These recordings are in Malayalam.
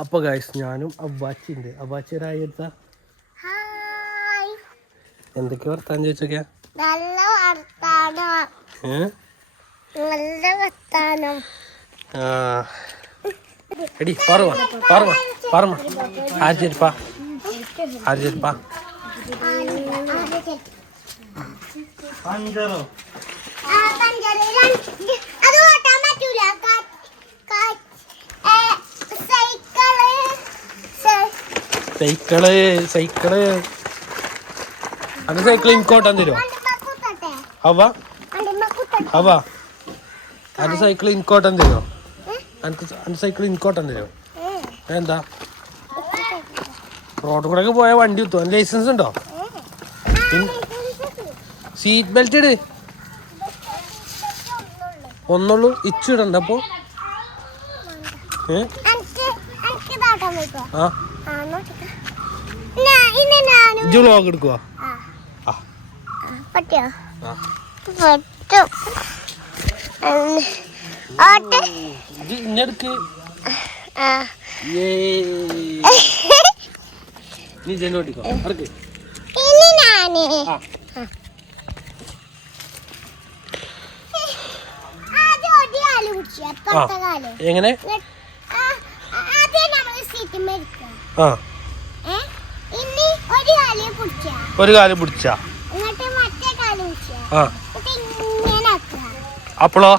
അപ്പൊ ഗൈസ് ഞാനും അബ്ബാച്ചി ഉണ്ട്. അബ്ബാച്ചി ഒരാഴ്ച എന്തൊക്കെയാ വർത്താനം ചോദിച്ചൊക്കെയാ? നല്ല വർത്താനം. എടി പറവ പറവ പറമ ആർജെടുപ്പാ ആർജെടുപ്പാ പഞ്ചറോ സൈക്കിള് സൈക്കിള് അത് സൈക്കിൾ ഇൻകോട്ടാൻ തരുമോ? അവ അവ അത് സൈക്കിൾ ഇൻകോട്ടാൻ തരുമോ? അന്റെ സൈക്കിൾ ഇൻകോട്ടാൻ തരുമോ? എന്താ റോഡ് കൂടെ ഒക്കെ പോയ വണ്ടി കുത്തും. ലൈസൻസ് ഉണ്ടോ? സീറ്റ് ബെൽറ്റ് ഇട്. ഒന്നുള്ളൂ ഇച്ചു ഇടണ്ട. അപ്പൊ ഇജ്ജ് വ്ലോഗ് എടുക്കുവാ? ഇന്നെടുക്ക് നീ ജനോട്ടിക്കോ അടുക്ക്. എങ്ങനെ ഒരു കാല് പിടിച്ച അപ്പോളോ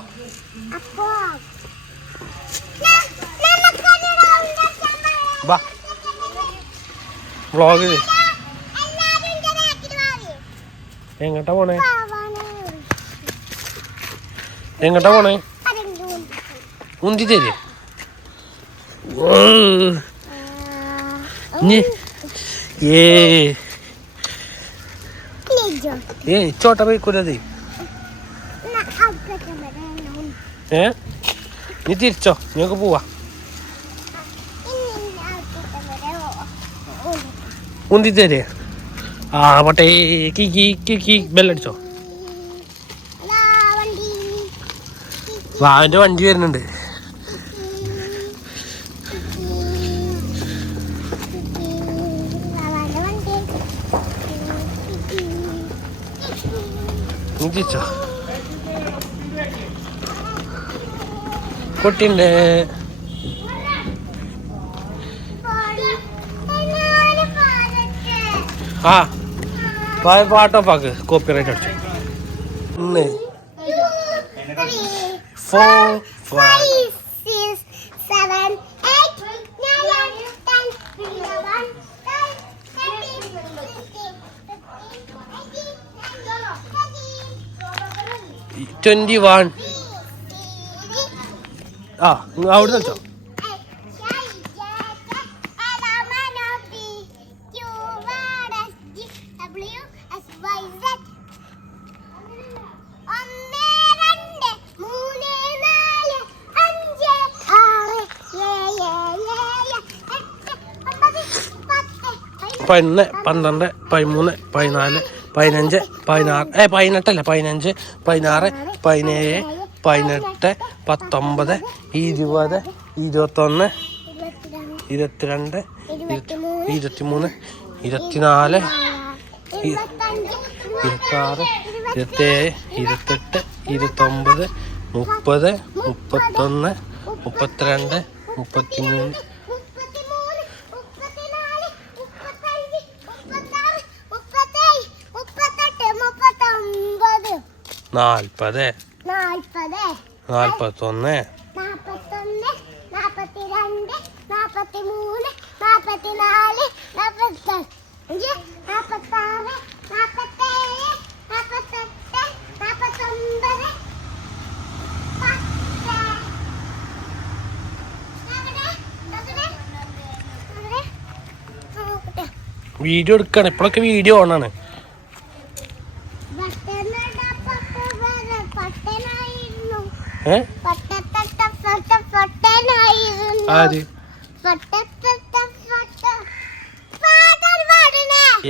വ്ളോഗ് എങ്ങട്ടാ പോണേ? എങ്ങട്ടാ പോണേ? ഉന്തി തരേ ചോട്ട പോയിക്കൂലത്. നീ തിരിച്ചോ, നിങ്ങൾക്ക് പോവാ. ഉന്തി തരേ പട്ടേ കി ബെല്ലടിച്ചോ. വാവന്റെ വണ്ടി വരുന്നുണ്ട്. തിരിച്ചോ കുട്ടിണ്ട്. പാട്ടോപ്പാക്ക് കോപ്പിറൈറ്റ് അടിച്ചു. 4 5 6 7 8 9 10 11 21 അവിടെ വെച്ചോ. പതിനൊന്ന് 12 13 14 15 16 18 15 16 17 18 19 20 21 22 23 24 26 27 28 29 30 31 32 33 40 41 42 43 44 45 46 47 48 49 വീഡിയോ എടുക്കാണ്. ഇപ്പോഴൊക്കെ വീഡിയോ ഓണാണ്.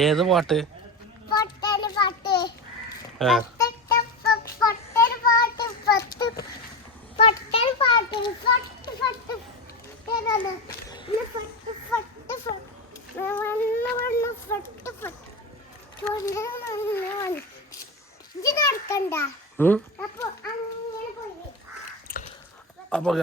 ഏത് പാട്ട്? നടക്കണ്ട. അപ്പോൾ